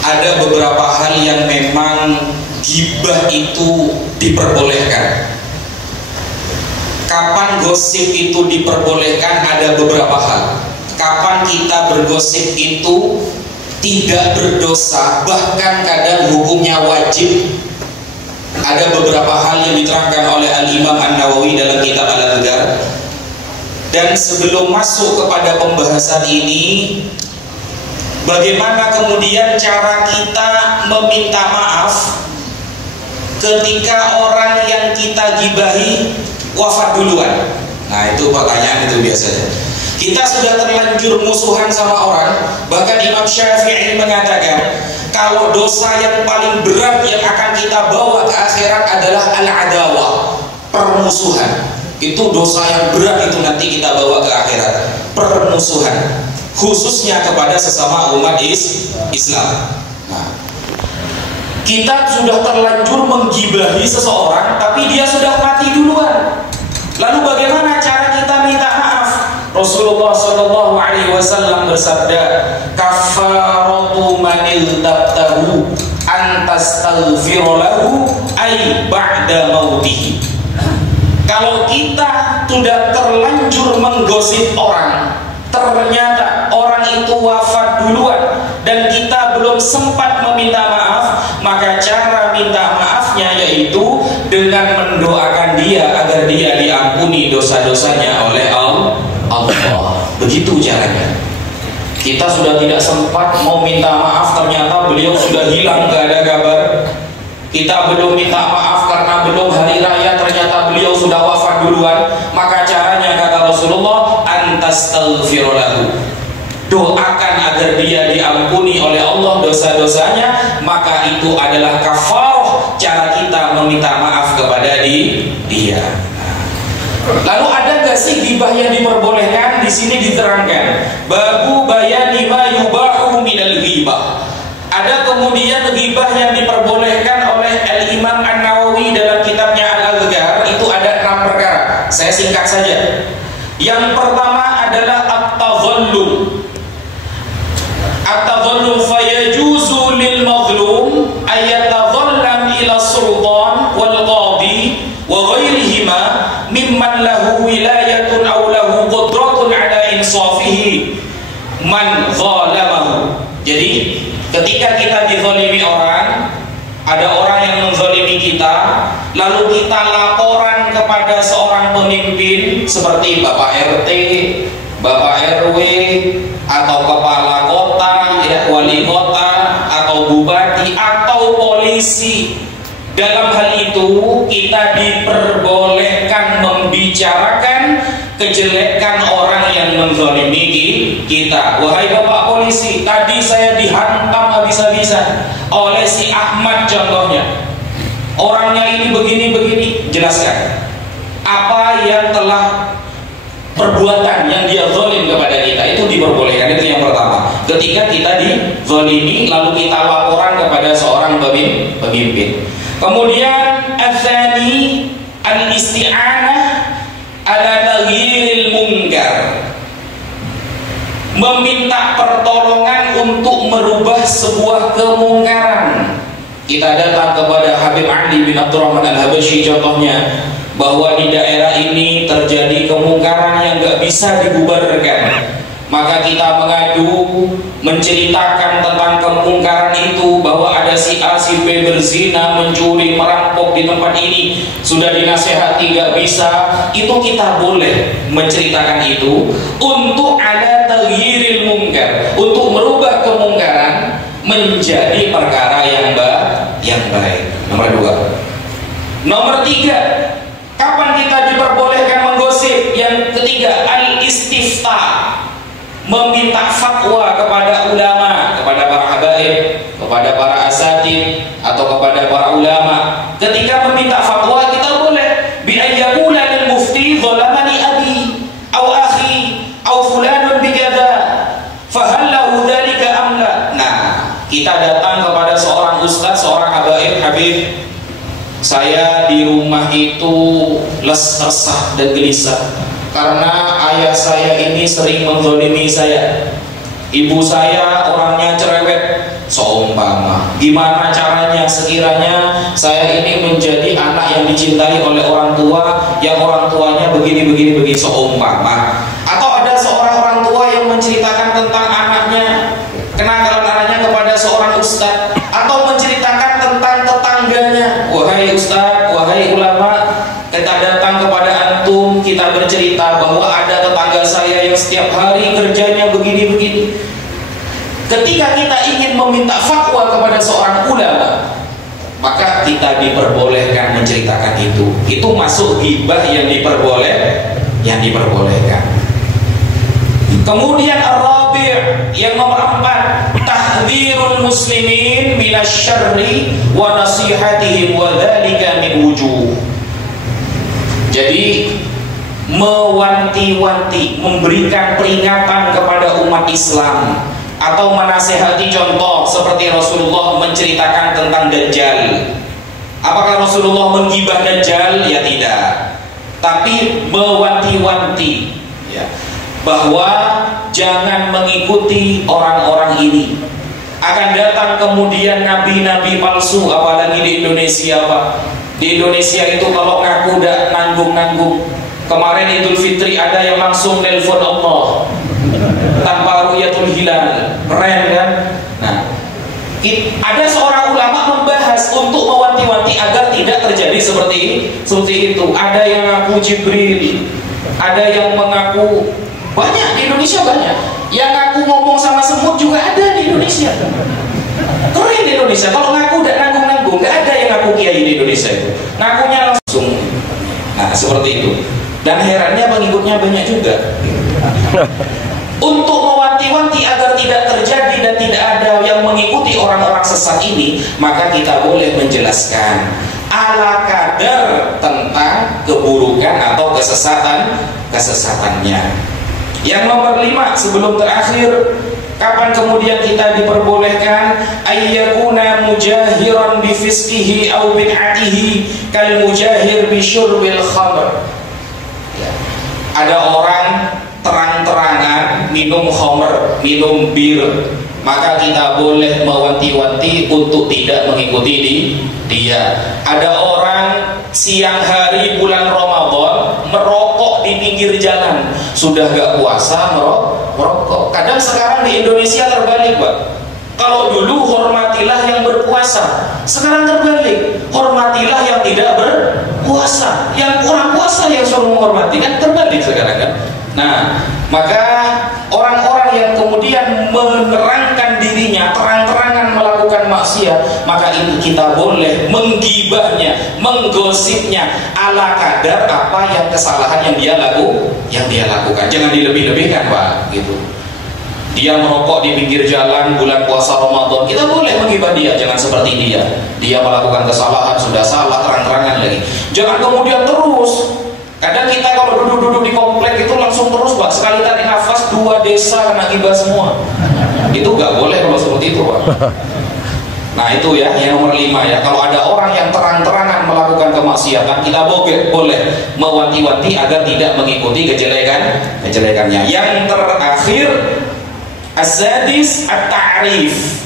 ada beberapa hal yang memang ghibah itu diperbolehkan. Kapan gosip itu diperbolehkan? Ada beberapa hal. Kapan kita bergosip itu tidak berdosa, bahkan kadang hukumnya wajib. Ada beberapa hal yang diterangkan oleh Al-Imam An-Nawawi dalam kitab Al-Adhkar. Dan sebelum masuk kepada pembahasan ini, bagaimana kemudian cara kita meminta maaf ketika orang yang kita gibahi wafat duluan? Nah, itu pertanyaan itu biasanya. Kita sudah terlanjur musuhan sama orang. Bahkan Imam Syafi'i mengatakan, kalau dosa yang paling berat yang akan kita bawa ke akhirat adalah al-adawah, permusuhan. Itu dosa yang berat, itu nanti kita bawa ke akhirat, permusuhan, khususnya kepada sesama umat Islam. Nah, kita sudah terlanjur menggibahi seseorang, tapi dia sudah mati duluan. Lalu bagaimana cara kita minta maaf? Rasulullah Shallallahu Alaihi Wasallam bersabda, kafaratu manil tabtahu antastaghfirulahu ay ba'da mautihi. Kalau kita sudah terlanjur menggosip orang, ternyata orang itu wafat duluan dan kita belum sempat meminta maaf, maka cara minta maafnya yaitu dengan mendoakan dia agar dia diampuni dosa-dosanya oleh Allah. Begitu caranya. Kita sudah tidak sempat mau minta maaf, ternyata beliau sudah hilang, gak ada kabar. Kita belum minta maaf karena belum hari raya, ternyata beliau sudah wafat duluan. Maka caranya, kata Rasulullah, antastaghfirulahu, doakan agar dia diampuni oleh Allah dosa-dosanya. Maka itu adalah kafarah, cara kita meminta maaf kepada dia. Lalu ada nggak sih ghibah yang diperbolehkan? Di sini diterangkan, babu bayani ma yubahu minal ghibah. Ada kemudian ghibah yang diperbolehkan oleh Al-Imam An-Nawawi dalam kitabnya Al-Adhkar. Itu ada 6 perkara. Saya singkat saja. Yang pertama adalah at-tadhallum. At-tadhallum fayajuzu lil mazlum ayatadhallam ila sultan wal qadi wa ghairihima mimman lahu wilayatun aw lahu qudratun ala insafihi man zalamahu. Jadi ketika kita dizalimi orang, ada orang yang menzalimi kita, lalu kita laporan kepada seorang pemimpin seperti Bapak RT, Bapak RW, atau kepala kota, ya, wali kota, atau bupati, atau polisi. Dalam hal itu kita diperbolehkan membicarakan kejelekan orang yang menzalimi kita. Wahai Bapak polisi, tadi saya dihantam habis-habisan oleh si Ahmad contohnya. Orangnya ini begini-begini. Jelaskan apa yang telah perbuatan yang dia zalim kepada kita. Itu diperbolehkan. Itu yang pertama. Ketika kita dizalimi lalu kita laporan kepada seorang pemimpin. Kemudian ats-tsani al-isti'anah ala taghyiril munkar, meminta pertolongan untuk merubah sebuah kemungkaran. Kita datang kepada Habib Ali bin Abdurrahman Al-Habasyi contohnya, bahwa di daerah ini terjadi kemungkaran yang gak bisa dibubarkan. Maka kita mengadu, menceritakan tentang kemungkaran itu, bahwa ada si A, si B berzina, mencuri, merampok di tempat ini, sudah dinasehati gak bisa. Itu kita boleh menceritakan itu untuk ada taghyiril munkar, untuk merubah kemungkaran menjadi perkara yang baik. Nomor 2. Nomor 3, kapan kita diperbolehkan menggosip? Yang ketiga, al-istifta, meminta fatwa kepada ulama, kepada para habaib, kepada para asatid, atau kepada para ulama. Ketika meminta fatwa kita boleh bi ayyaqula lil mufti zalamani abi aw akhi aw fulanun bikadza fa hal lahu dzalika am la. Nah, kita datang kepada seorang ustaz, seorang habib, saya di rumah itu resah dan gelisah karena ayah saya ini sering menzalimi saya. Ibu saya orangnya cerewet, seumpama. Gimana caranya sekiranya saya ini menjadi anak yang dicintai oleh orang tua, yang orang tuanya begini seumpama. Atau ada seorang orang tua yang menceritakan tentang anaknya, kenakalan anaknya kepada seorang ustadz, atau menceritakan tentang tetangganya. Wahai ustadz, wahai ulama, kita datang kepada antum, kita bercerita bahwa ada tetangga saya yang setiap hari kerjanya begini-begini. Ketika kita ingin meminta fatwa kepada seorang ulama, maka kita diperbolehkan menceritakan itu. Itu masuk ghibah yang diperbolehkan. Kemudian ar-rabi' yang nomor 4, tahdzirul muslimin minasyarri wa nasihatihim wa dzalika min wujuh. Jadi mewanti-wanti, memberikan peringatan kepada umat Islam, atau menasehati, contoh seperti Rasulullah menceritakan tentang Dajjal. Apakah Rasulullah menggibah Dajjal? Ya tidak. Tapi mewanti-wanti, ya, bahwa jangan mengikuti orang-orang ini. Akan datang kemudian nabi-nabi palsu, apalagi di Indonesia, Pak. Di Indonesia itu kalau ngaku udah nanggung-nanggung. Kemarin Idul Fitri ada yang langsung nelpon Allah tanpa ru'yatul hilal. Keren kan? Nah, ada seorang ulama membahas untuk mewanti-wanti agar tidak terjadi seperti itu. Ada yang mengaku Jibril, ada yang mengaku, banyak di Indonesia, banyak yang ngaku ngomong sama semut juga ada di Indonesia. Keren di Indonesia. Kalau ngaku udah nanggung-nanggung, nggak ada yang ngaku kiai di Indonesia itu. Ngakunya langsung. Nah, seperti itu. Dan herannya pengikutnya banyak juga. Untuk mewanti-wanti agar tidak terjadi dan tidak ada yang mengikuti orang-orang sesat ini, maka kita boleh menjelaskan ala kadar tentang keburukan atau kesesatannya. Yang nomor 5 sebelum terakhir, kapan kemudian kita diperbolehkan ayyakuna mujahiran bi fisqihi aw bid'atihi kal mujahir bi syurbil khamr. Ada orang terang-terangan minum khamr, minum bir, maka kita boleh mewanti-wanti untuk tidak mengikuti dia. Ada orang siang hari bulan Ramadan merokok di pinggir jalan, sudah gak puasa merokok. Kadang sekarang di Indonesia terbalik, Pak. Kalau dulu hormatilah yang berpuasa, sekarang terbalik, hormatilah yang tidak berpuasa. Yang kurang puasa yang suruh menghormati, kan terbalik sekarang kan. Nah, maka orang-orang yang kemudian menerangkan dirinya terang-terangan melakukan maksiat, maka itu kita boleh menggibahnya, menggosipnya ala kadar apa yang kesalahan yang dia lakukan. Jangan dilebih-lebihkan, Pak, gitu. Dia merokok di pinggir jalan bulan puasa Ramadan, kita boleh menggibah dia, jangan seperti dia. Dia melakukan kesalahan, sudah salah terang-terangan lagi. Jangan kemudian terus. Kadang kita kalau duduk-duduk di komplek itu langsung terus, Pak, sekali tarik nafas 2 desa kena gibah semua. Itu gak boleh kalau seperti itu, Pak. Nah, itu ya, yang nomor 5 ya. Kalau ada orang yang terang-terangan melakukan kemaksiatan, kita boleh mewanti-wanti agar tidak mengikuti kejelekannya. Yang terakhir, as-sadis at-ta'rif,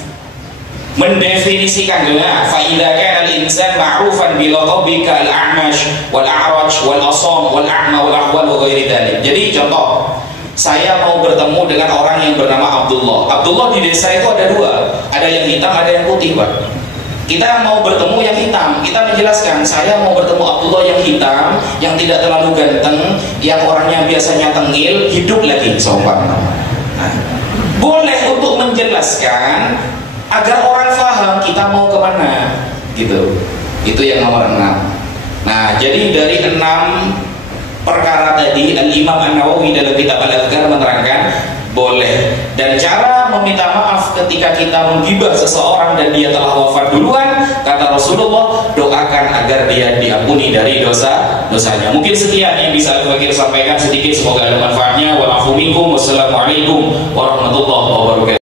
mendefinisikan juga. Fa idza kana al-insan ma'rufan bi laqabika al-a'mash wal a'raj wal asam wal a'ma wal ahwal wa ghairi dzalik. Jadi contoh, saya mau bertemu dengan orang yang bernama Abdullah. Abdullah di desa itu ada 2, ada yang hitam, ada yang putih, Pak. Kita mau bertemu yang hitam, kita menjelaskan, saya mau bertemu Abdullah yang hitam, yang tidak terlalu ganteng, yang orangnya biasanya tengil, hidup lagi, seumpama. Nah, boleh untuk menjelaskan agar orang paham kita mau kemana, gitu. Itu yang nomor 6. Nah, jadi dari 6 perkara tadi, Al-Imam An-Nawawi dalam kitab Al-Adhkar menerangkan boleh. Dan cara meminta maaf ketika kita menggibah seseorang dan dia telah wafat duluan, kata Rasulullah, doakan agar dia diampuni dari dosanya. Mungkin sekian yang bisa Al-Fakir sampaikan sedikit, semoga ada manfaatnya. Wassalamualaikum warahmatullahi wabarakatuh.